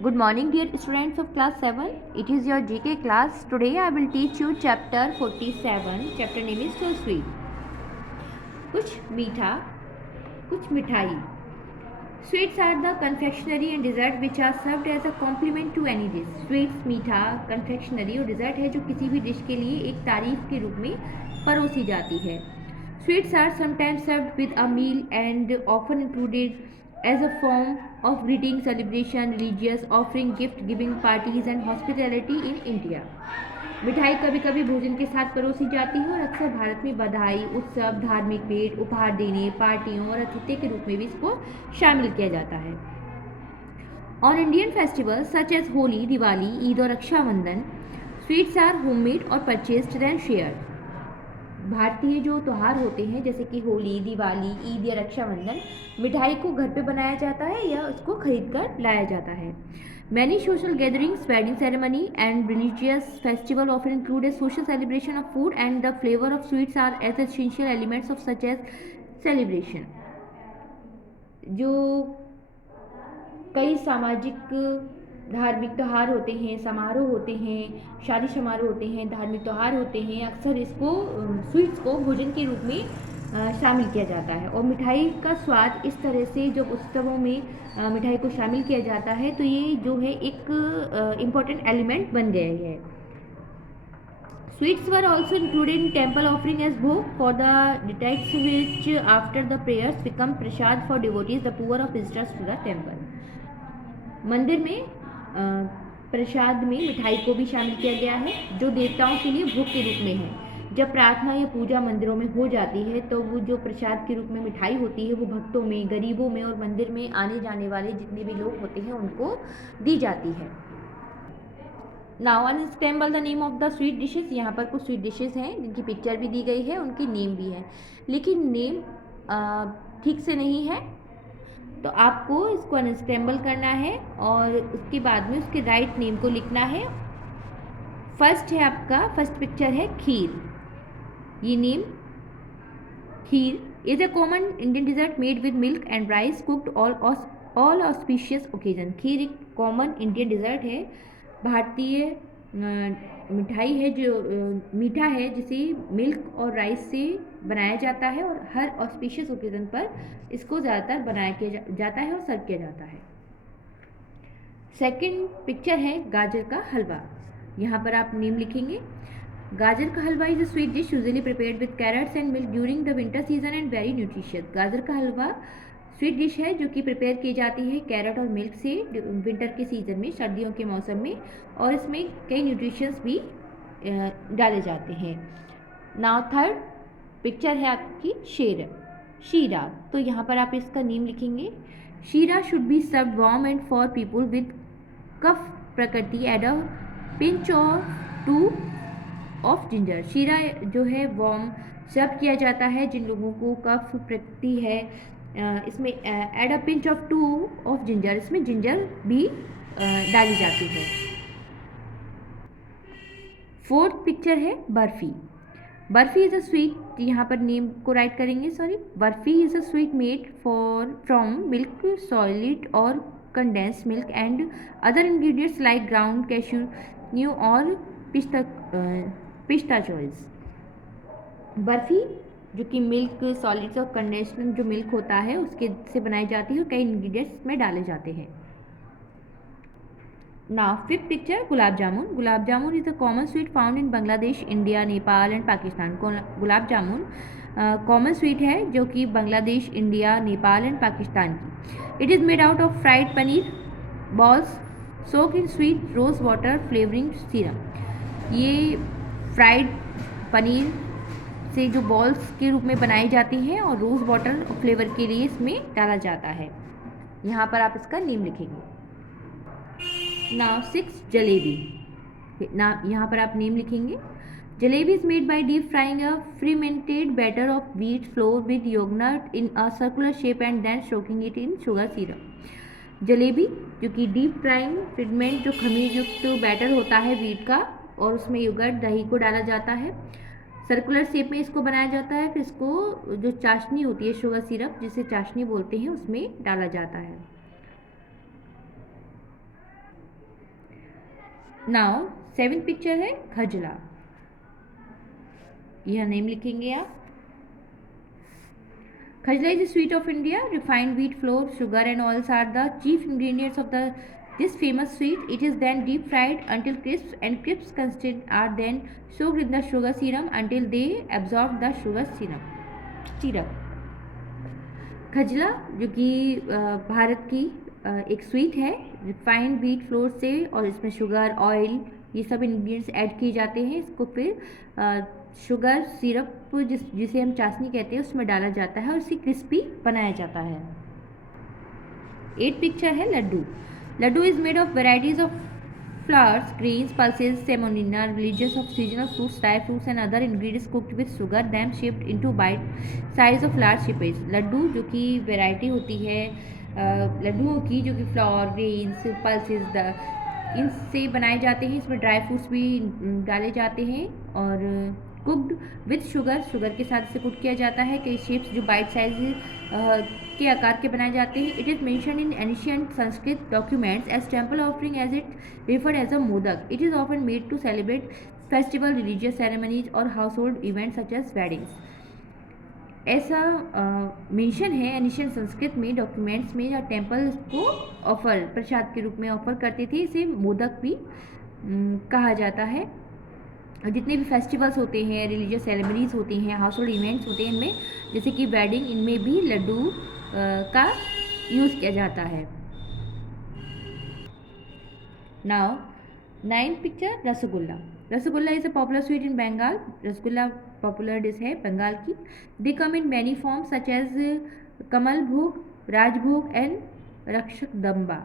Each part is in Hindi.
Good morning, dear students of class 7. It is your GK class. Today I will teach you chapter 47. Chapter name is So Sweet. कुछ मीठा, कुछ मिठाई. Sweets are the confectionery and dessert which are served as a complement to any dish. Sweets मीठा, confectionery और dessert है जो किसी भी डिश के लिए एक तारीफ के रूप में परोसी जाती है. Sweets are sometimes served with a meal and often included as a form of greeting, celebration, religious offering, gift giving, parties and hospitality in India. मिठाई कभी कभी भोजन के साथ परोसी जाती है और अक्सर भारत में बधाई, उत्सव, धार्मिक भेंट, उपहार देने, पार्टियों और आतिथ्य के रूप में भी इसको शामिल किया जाता है. On Indian festivals such as Holi, Diwali, Eid और रक्षाबंधन, sweets are homemade और purchased then shared. भारतीय जो त्यौहार होते हैं जैसे कि होली, दिवाली, ईद या रक्षाबंधन, मिठाई को घर पे बनाया जाता है या उसको खरीद कर लाया जाता है. Many social gatherings, wedding ceremony and religious festival often include a social celebration of food and the flavor of sweets are as essential elements of such as celebration. जो कई सामाजिक धार्मिक त्यौहार होते हैं, समारोह होते हैं, शादी समारोह होते हैं, धार्मिक त्यौहार होते हैं, अक्सर इसको स्वीट्स को भोजन के रूप में शामिल किया जाता है. और मिठाई का स्वाद इस तरह से जब उत्सवों में मिठाई को शामिल किया जाता है तो ये जो है एक इम्पॉर्टेंट एलिमेंट बन गए हैं. Sweets were also included in temple offering as bhog for the deities which after the prayers become prasad for devotees, the poor of visitors to the temple. मंदिर में प्रसाद में मिठाई को भी शामिल किया गया है जो देवताओं के लिए भोग के रूप में है. जब प्रार्थना या पूजा मंदिरों में हो जाती है तो वो जो प्रसाद के रूप में मिठाई होती है वो भक्तों में, गरीबों में और मंदिर में आने जाने वाले जितने भी लोग होते हैं उनको दी जाती है. Now unscramble the name of the sweet dishes. यहाँ पर कुछ स्वीट डिशेस हैं जिनकी पिक्चर भी दी गई है, उनकी नेम भी है, लेकिन नेम ठीक से नहीं है तो आपको इसको अनस्क्रैम्बल करना है और उसके बाद में उसके राइट नेम को लिखना है. फर्स्ट है आपका, फर्स्ट पिक्चर है खीर. ये name kheer is a common Indian dessert made with milk and rice cooked all auspicious occasion. Kheer एक कॉमन इंडियन डिजर्ट है, भारतीय मिठाई है जो मीठा है जिसे मिल्क और राइस से बनाया जाता है और हर ऑस्पिशियस ओकेजन पर इसको ज़्यादातर बनाया जाता है और सर्व किया जाता है. सेकंड पिक्चर है गाजर का हलवा. यहाँ पर आप नेम लिखेंगे. Gajar ka halwa is a sweet dish usually prepared with carrots and milk during the winter season and very nutritious. Gajar ka halwa sweet dish है जो कि प्रिपेयर की जाती है कैरेट और मिल्क से विंटर के सीज़न में, सर्दियों के मौसम में, और इसमें कई न्यूट्रिशंस भी डाले जाते हैं. नाउ थर्ड पिक्चर है आपकी शीरा. तो यहाँ पर आप इसका नेम लिखेंगे. Sheera should be serve warm and for people with kapha prakriti add a pinch of two of ginger. Sheera जो है वार्म सर्व किया जाता है जिन लोगों को कफ प्रकृति है. इसमें add a pinch of two of ginger, इसमें जिंजर भी डाली जाती है. फोर्थ पिक्चर है barfi. Barfi is a sweet, यहाँ पर नेम को राइट करेंगे, barfi is a sweet made from milk solid और condensed milk and other ingredients like ground cashew new और पिस्ताचोज़. बर्फ़ी जो कि मिल्क सॉलिड्स और कंडेंस्ड जो मिल्क होता है उसके से बनाई जाती है और कई इंग्रेडिएंट्स में डाले जाते हैं. Now fifth picture gulab jamun. Gulab jamun is a common sweet found in Bangladesh, India, Nepal and Pakistan. Gulab jamun common sweet है जो कि बांग्लादेश, इंडिया, नेपाल एंड पाकिस्तान की. It is made out of fried paneer balls soak in sweet rose water flavouring serum. ये फ्राइड पनीर से जो बॉल्स के रूप में बनाई जाती हैं और रोज़ वाटर फ्लेवर के लिए इसमें डाला जाता है. यहाँ पर आप इसका नेम लिखेंगे. Now six jalebi. ना यहाँ पर आप नेम लिखेंगे. Jalebi is made by deep frying a fermented batter of wheat flour with yogurt in a circular shape and then soaking it in sugar syrup. Jalebi जो कि डीप फ्राइंग ferment जो खमीर युक्त बैटर होता है व्हीट का और उसमें योगर्ट दही को डाला जाता है, सर्कुलर शेप में इसको बनाया जाता है, फिर इसको जो चाशनी होती है शुगर सिरप जिसे चाशनी बोलते हैं उसमें डाला जाता है. नाउ 7th पिक्चर है खजला, यह नेम लिखेंगे आप। Khajla is a sweet of India. Refined wheat flour, sugar and oils are the chief ingredients of this famous sweet. It is then deep fried until crisp, and crisp constituents are then soaked in the sugar serum until they absorb the sugar syrup. खजला जो कि भारत की एक स्वीट है, रिफाइंड व्हीट फ्लोर से, और इसमें शुगर, ऑयल, ये सब इंग्रेडिएंट्स ऐड किए जाते हैं। इसको फिर शुगर सिरप जिसे हम चाशनी कहते हैं उसमें डाला जाता है और इसे क्रिस्पी बनाया जाता है। 8th पिक्चर है laddu. Laddu is made of varieties of flours, grains, pulses, semolina, religious of seasonal fruits, dry fruits and other ingredients cooked with sugar, then shaped into bite size of large shapes. Laddu जो कि वैरायटी होती है लड्डुओं की, जो कि फ्लावर, ग्रेन्स, पल्सेस इनसे बनाए जाते हैं। इसमें ड्राई फ्रूट्स भी डाले जाते हैं और कुक्ड विथ शुगर के साथ इसे कुक किया जाता है। कई शेप्स जो बाइट साइज के आकार के बनाए जाते हैं। It is mentioned in ancient Sanskrit documents as temple offering as it referred as a modak. It is often made to celebrate festival, religious ceremonies और household event such as weddings. ऐसा मेंशन है एंशिएंट संस्कृत में डॉक्यूमेंट्स में, या टेम्पल को ऑफर प्रसाद के रूप में ऑफर करते थे। इसे मोदक भी कहा जाता है। जितने भी फेस्टिवल्स होते हैं, रिलीजियस सेरेमनीज होती हैं, हाउस होल्ड इवेंट्स होते हैं, इनमें जैसे कि वेडिंग, इनमें भी लड्डू का यूज़ किया जाता है। Now 9th picture rasgulla. Rasgulla is a popular sweet in Bengal. Rasgulla popular dish है बंगाल की। They come in many form such as kamal bhog, rajbhog and rasakadamba.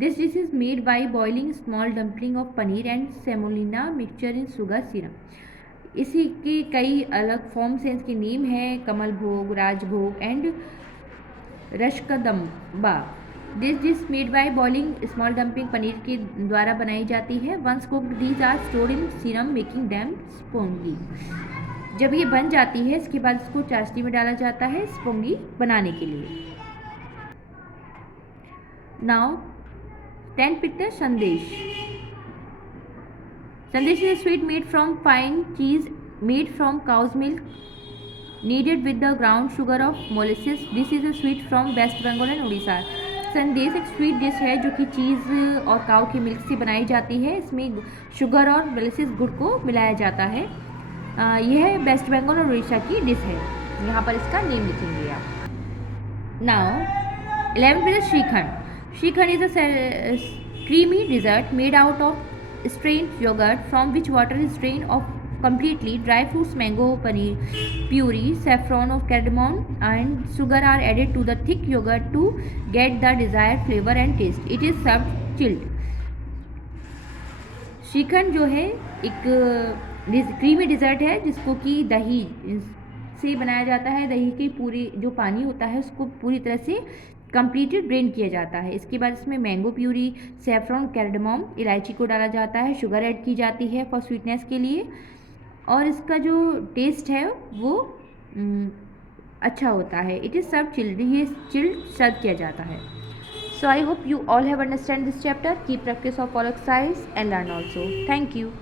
This dish is made by boiling small dumpling of paneer and semolina mixture in sugar syrup. इसी के कई अलग फॉर्म्स हैं, इसके नेम है kamal bhog, rajbhog and rasakadamba. This dish made by boiling small dumpling paneer के द्वारा बनाई जाती है। Once cooked these are stored in serum making them spongy. जब ये बन जाती है इसके बाद इसको चाशनी में डाला जाता है स्पॉन्जी बनाने के लिए। नाउ 10th पिक्चर संदेश। संदेश is a sweet made from fine cheese made from cow's milk kneaded with the ground sugar of molasses. This is a sweet from West Bengal and Odisha. संदेश एक स्वीट डिश है जो कि चीज़ और काऊ की मिल्क से बनाई जाती है। इसमें शुगर और मोलासेस गुड़ को मिलाया जाता है। यह वेस्ट बंगाल और उड़ीसा की डिश है। यहाँ पर इसका नेम लिखेंगे आप। Now 11th picture shrikhand. Shrikhand is a creamy dessert made out of strained yogurt from which water is strained off completely. Dry fruits, mango, paneer, puree, saffron of cardamom and sugar are added to the thick yogurt to get the desired flavor and taste. It is served chilled. Shrikhand जो है एक क्रीमी डिज़र्ट है जिसको कि दही से बनाया जाता है। दही की पूरी जो पानी होता है उसको पूरी तरह से कंप्लीटली ड्रेन किया जाता है। इसके बाद इसमें मैंगो प्यूरी, सैफरॉन, कैर्डमम, इलायची को डाला जाता है। शुगर ऐड की जाती है फॉर स्वीटनेस के लिए और इसका जो टेस्ट है वो अच्छा होता है। इट इज़ सर्व चिल्ड, ये चिल्ड सर्व किया जाता है। So I hope you all have understand this chapter. Keep practice of all exercise and learn also. Thank you.